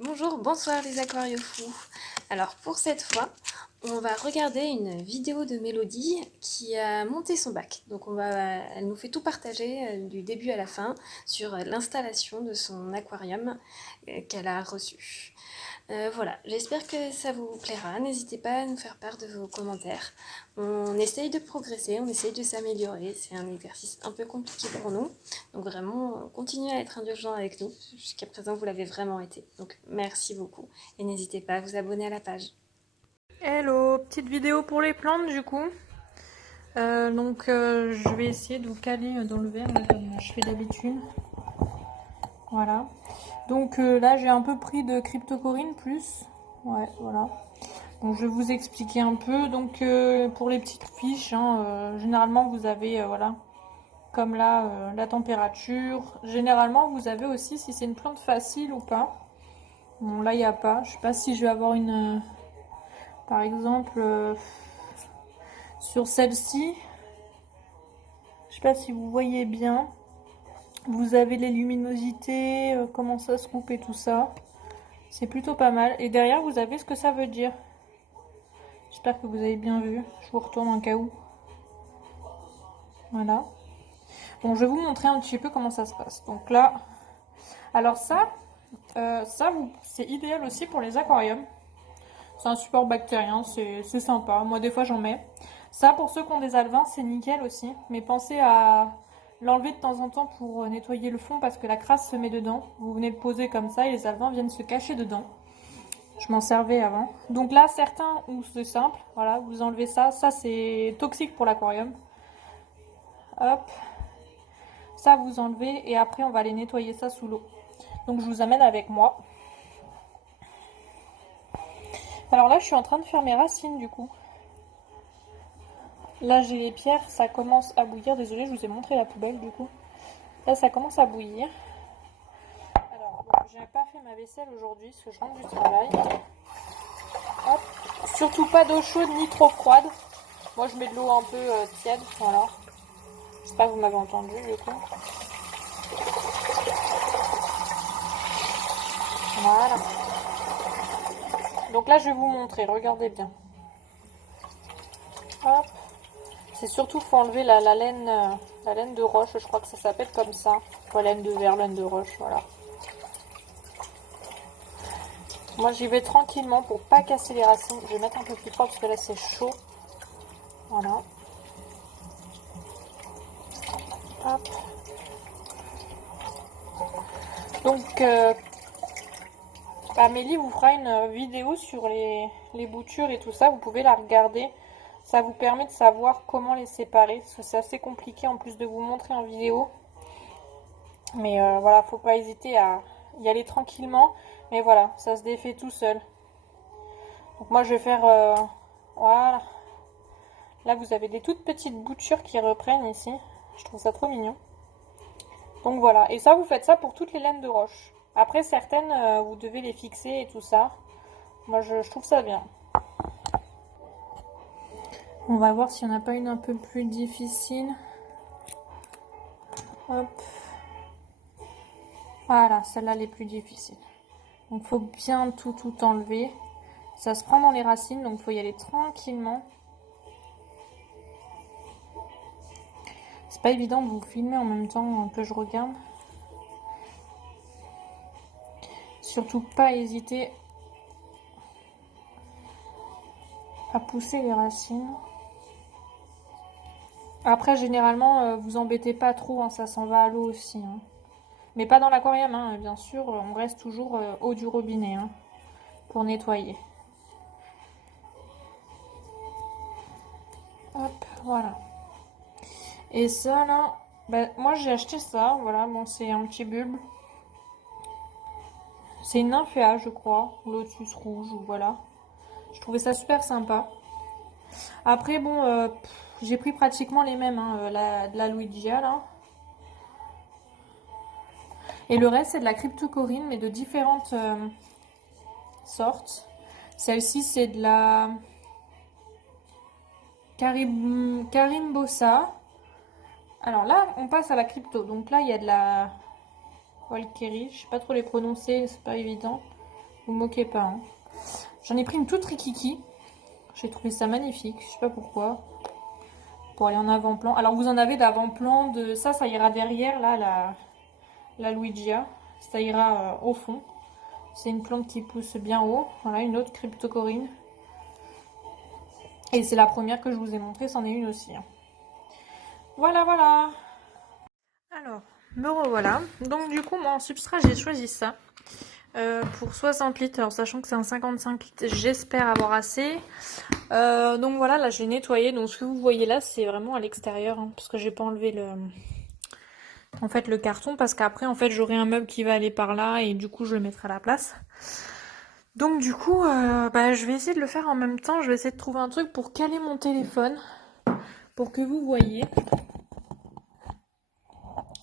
Bonjour, bonsoir les aquariophiles. Alors pour cette fois, on va regarder une vidéo de Mélodie qui a monté son bac. Donc elle nous fait tout partager du début à la fin sur l'installation de son aquarium qu'elle a reçu. Voilà, j'espère que ça vous plaira. N'hésitez pas à nous faire part de vos commentaires. On essaye de progresser, on essaye de s'améliorer. C'est un exercice un peu compliqué pour nous. Donc vraiment, continuez à être indulgents avec nous. Jusqu'à présent, vous l'avez vraiment été. Donc merci beaucoup. Et n'hésitez pas à vous abonner à la page. Hello, petite vidéo pour les plantes du coup. Je vais essayer de vous caler dans le verre là, comme je fais d'habitude. Voilà. Là j'ai un peu pris de cryptocorine plus. Ouais, voilà. Donc je vais vous expliquer un peu. Pour les petites fiches, généralement vous avez voilà, comme là la température. Généralement vous avez aussi si c'est une plante facile ou pas. Bon là il n'y a pas. Je sais pas si je vais avoir une par exemple sur celle-ci. Je sais pas si vous voyez bien. Vous avez les luminosités, comment ça se coupe et tout ça. C'est plutôt pas mal. Et derrière, vous avez ce que ça veut dire. J'espère que vous avez bien vu. Je vous retourne en cas où. Voilà. Bon, je vais vous montrer un petit peu comment ça se passe. Donc là, alors c'est idéal aussi pour les aquariums. C'est un support bactérien, c'est sympa. Moi, des fois, j'en mets. Ça, pour ceux qui ont des alevins, c'est nickel aussi. Mais pensez à l'enlever de temps en temps pour nettoyer le fond parce que la crasse se met dedans. Vous venez le poser comme ça et les alevins viennent se cacher dedans. Je m'en servais avant. Donc là, certains où c'est simple, voilà, vous enlevez ça. Ça, c'est toxique pour l'aquarium. Hop, ça vous enlevez et après on va aller nettoyer ça sous l'eau. Donc je vous amène avec moi. Alors là, je suis en train de faire mes racines du coup. Là, j'ai les pierres, ça commence à bouillir. Désolée, je vous ai montré la poubelle du coup. Là, ça commence à bouillir. Alors, bon, j'ai pas fait ma vaisselle aujourd'hui parce que je rentre du travail. Hop. Surtout pas d'eau chaude ni trop froide. Moi, je mets de l'eau un peu tiède, voilà. J'espère que vous m'avez entendu du coup. Voilà. Donc là, je vais vous montrer. Regardez bien. Hop. C'est surtout faut enlever la laine de roche. Je crois que ça s'appelle comme ça. Pas laine de verre, laine de roche. Voilà. Moi, j'y vais tranquillement pour pas casser les racines. Je vais mettre un peu plus fort parce que là, c'est chaud. Voilà. Hop. Donc, Amélie vous fera une vidéo sur les boutures et tout ça. Vous pouvez la regarder. Ça vous permet de savoir comment les séparer. Parce que c'est assez compliqué en plus de vous montrer en vidéo. Mais voilà, faut pas hésiter à y aller tranquillement. Mais voilà, ça se défait tout seul. Donc moi, je vais faire... voilà. Là, vous avez des toutes petites boutures qui reprennent ici. Je trouve ça trop mignon. Donc voilà. Et ça, vous faites ça pour toutes les laines de roche. Après, certaines, vous devez les fixer et tout ça. Moi, je trouve ça bien. On va voir s'il n'y en a pas une un peu plus difficile. Hop. Voilà, celle-là, les plus difficiles. Donc, il faut bien tout enlever. Ça se prend dans les racines, donc il faut y aller tranquillement. C'est pas évident de vous filmer en même temps que je regarde. Surtout pas hésiter à pousser les racines. Après, généralement, vous embêtez pas trop, hein, ça s'en va à l'eau aussi. Hein. Mais pas dans l'aquarium, hein, bien sûr, on reste toujours eau du robinet hein, pour nettoyer. Hop, voilà. Et ça, là, bah, moi j'ai acheté ça, voilà, bon, c'est un petit bulbe. C'est une nymphéa, je crois, lotus rouge, ou voilà. Je trouvais ça super sympa. Après, bon, j'ai pris pratiquement les mêmes, hein, de la Luigia, là. Et le reste, c'est de la cryptocorine, mais de différentes sortes. Celle-ci, c'est de la Carimbosa. Alors là, on passe à la crypto. Donc là, il y a de la Walkeri. Je sais pas trop les prononcer, c'est pas évident. Vous moquez pas, hein. J'en ai pris une toute rikiki. J'ai trouvé ça magnifique, je sais pas pourquoi. Pour aller en avant-plan. Alors vous en avez d'avant-plan de... Ça ira derrière, là, la Luigia. Ça ira au fond. C'est une plante qui pousse bien haut. Voilà, une autre cryptocorine. Et c'est la première que je vous ai montrée, c'en est une aussi, hein. Voilà, voilà. Alors, me revoilà. Donc du coup, moi en substrat, j'ai choisi ça. Pour 60 litres, alors, sachant que c'est un 55 litres, j'espère avoir assez. Donc voilà, là j'ai nettoyé. Donc ce que vous voyez là, c'est vraiment à l'extérieur, hein, parce que j'ai pas enlevé le carton, parce qu'après en fait j'aurai un meuble qui va aller par là et du coup je le mettrai à la place. Donc du coup, je vais essayer de le faire en même temps. Je vais essayer de trouver un truc pour caler mon téléphone, pour que vous voyez.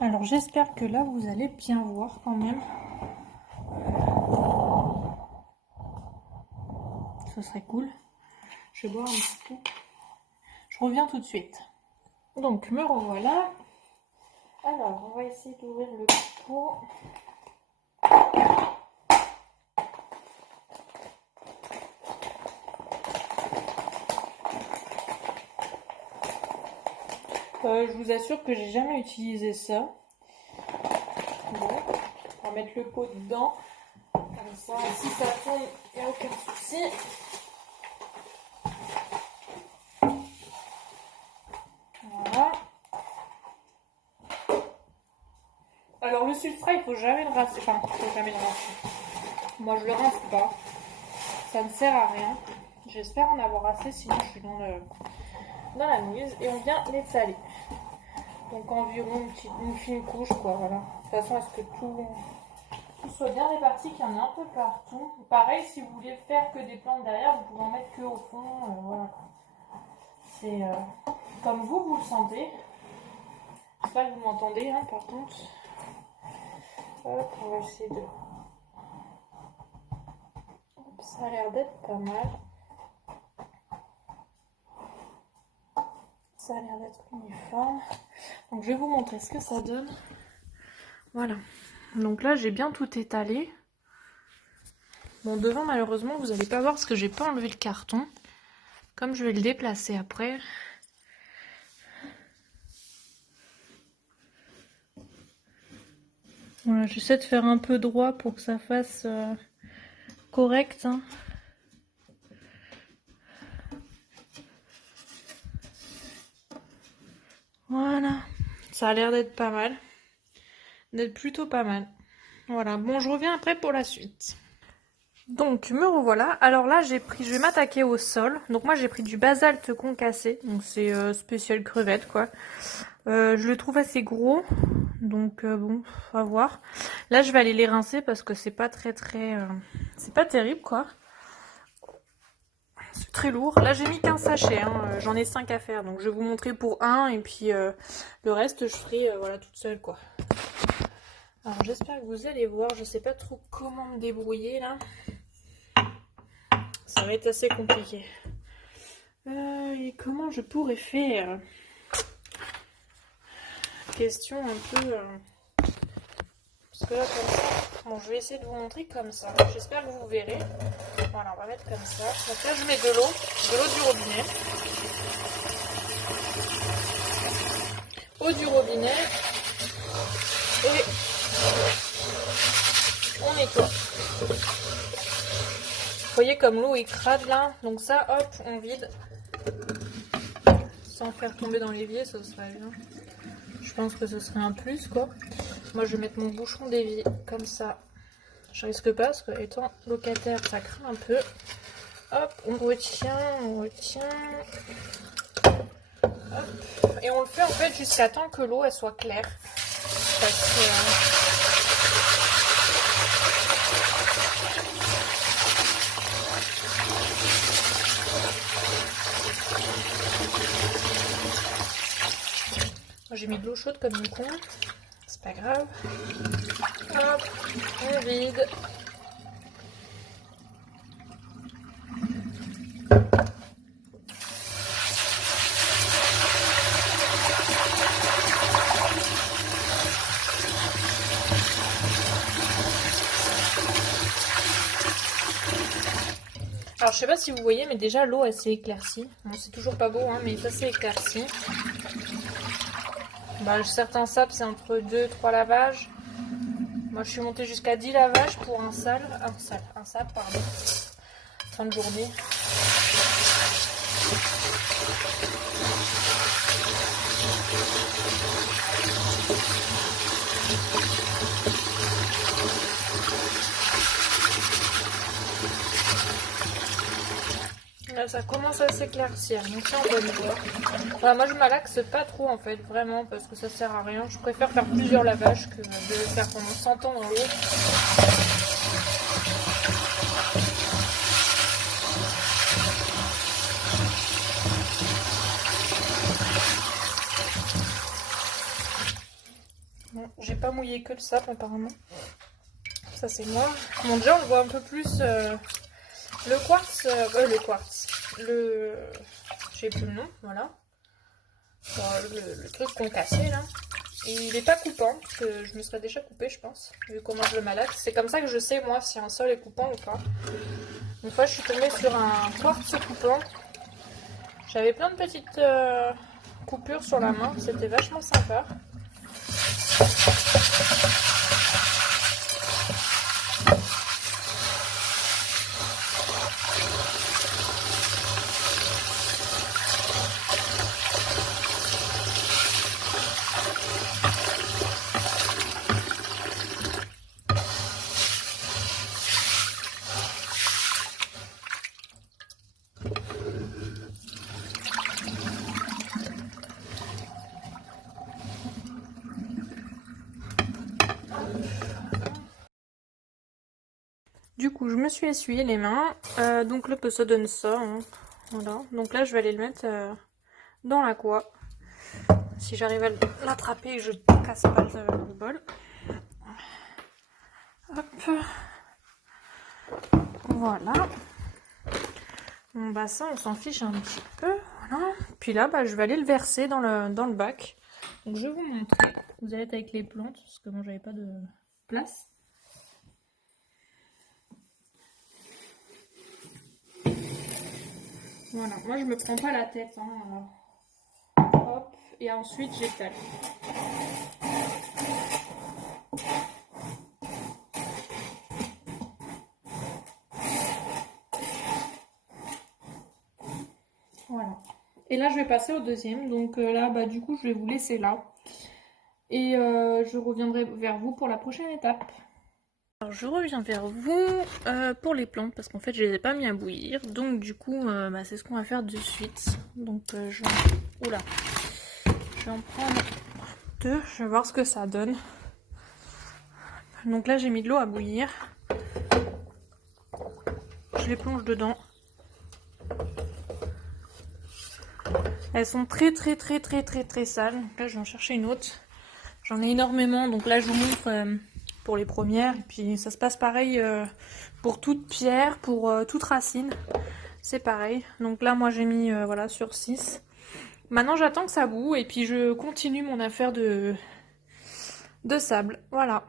Alors j'espère que là vous allez bien voir quand même. Ce serait cool. Je vais boire un petit peu. Je reviens tout de suite. Donc me revoilà. Alors on va essayer d'ouvrir le pot. Je vous assure que j'ai jamais utilisé ça. Bon, on va mettre le pot dedans. Comme ça, si ça tombe, il n'y a aucun souci. Voilà. Alors le substrat, il faut jamais le rincer. Enfin, il faut jamais le rincer. Moi, je le rince pas. Ça ne sert à rien. J'espère en avoir assez, sinon je suis dans la mouise. Et on vient l'étaler. Donc environ une fine couche, quoi, voilà. De toute façon, est-ce que tout soit bien réparti, qu'il y en ait un peu partout. Pareil, si vous voulez faire que des plantes derrière, vous pouvez en mettre que au fond, voilà. C'est comme vous le sentez. J'espère que vous m'entendez, hein, par contre. Hop, on va essayer de... Hop, ça a l'air d'être pas mal. Ça a l'air d'être uniforme. Donc je vais vous montrer ce que ça donne. Voilà. Donc là j'ai bien tout étalé. Bon, devant malheureusement vous n'allez pas voir parce que j'ai pas enlevé le carton. Comme je vais le déplacer après. Voilà, j'essaie de faire un peu droit pour que ça fasse correct, hein. Voilà, ça a l'air d'être pas mal. D'être plutôt pas mal. Voilà, bon, je reviens après pour la suite. Donc, me revoilà. Alors là, je vais m'attaquer au sol. Donc moi, j'ai pris du basalte concassé. Donc c'est spécial crevette, quoi. Je le trouve assez gros. Donc bon, à voir. Là, je vais aller les rincer parce que c'est pas c'est pas terrible, quoi. C'est très lourd. Là, j'ai mis qu'un sachet, hein. J'en ai 5 à faire. Donc je vais vous montrer pour un. Et puis le reste, je ferai voilà, toute seule, quoi. Alors j'espère que vous allez voir, je sais pas trop comment me débrouiller là. Ça va être assez compliqué. Et comment je pourrais faire? Question un peu... Parce que là comme ça... Bon, je vais essayer de vous montrer comme ça. J'espère que vous verrez. Voilà, on va mettre comme ça. Donc là je mets de l'eau du robinet. Eau du robinet. Et... on nettoie. Vous voyez comme l'eau est crade là. Donc ça, hop, on vide. Sans faire tomber dans l'évier, ça serait bien. Je pense que ce serait un plus, quoi. Moi, je vais mettre mon bouchon d'évier comme ça. Je risque pas, parce que étant locataire, ça craint un peu. Hop, on retient. Hop. Et on le fait en fait jusqu'à temps que l'eau elle soit claire. Parce que... j'ai mis de l'eau chaude comme une con, c'est pas grave. Hop, on vide. Alors je sais pas si vous voyez, mais déjà l'eau elle s'est éclaircie. Bon, c'est toujours pas beau, hein, mais ça s'est éclairci. Bah, certains sables c'est entre 2-3 lavages. Moi je suis montée jusqu'à 10 lavages pour un sable, pardon. Fin de journée. Là, ça commence à s'éclaircir, donc c'est en bonne voie. Voilà, moi je malaxe pas trop en fait, vraiment, parce que ça sert à rien. Je préfère faire plusieurs lavages que de le faire pendant 100 ans dans l'eau. Bon, j'ai pas mouillé que le sable apparemment. Ça c'est moi. Bon, déjà on le voit un peu plus. Le quartz, j'ai plus le nom, voilà. Bon, le truc qu'on cassait là. Et il est pas coupant, parce que je me serais déjà coupé je pense, vu comment je le malaxe. C'est comme ça que je sais moi si un sol est coupant ou pas. Une fois je suis tombée sur un quartz coupant. J'avais plein de petites coupures sur la main, c'était vachement sympa. Du coup, je me suis essuyé les mains. Donc là, ça donne ça. Hein. Voilà. Donc là, je vais aller le mettre dans l'aqua. Si j'arrive à l'attraper et que je casse pas le bol. Hop. Voilà. Bon, bah ça, on s'en fiche un petit peu. Voilà. Puis là, bah, je vais aller le verser dans le bac. Donc je vais vous montrer. Vous allez être avec les plantes, parce que moi, j'avais pas de place. Voilà, moi je me prends pas la tête, hein. Hop, et ensuite j'étale. Voilà. Et là je vais passer au deuxième, donc là bah du coup je vais vous laisser là. Et je reviendrai vers vous pour la prochaine étape. Alors je reviens vers vous pour les plantes parce qu'en fait je les ai pas mis à bouillir. Donc du coup bah, c'est ce qu'on va faire de suite. Donc je vais en prendre deux, je vais voir ce que ça donne. Donc là j'ai mis de l'eau à bouillir. Je les plonge dedans. Elles sont très sales. Donc là je vais en chercher une autre. J'en ai énormément, donc là je vous montre pour les premières. Et puis ça se passe pareil pour toute pierre, pour toute racine. C'est pareil. Donc là moi j'ai mis voilà, sur 6. Maintenant j'attends que ça boue et puis je continue mon affaire de sable. Voilà.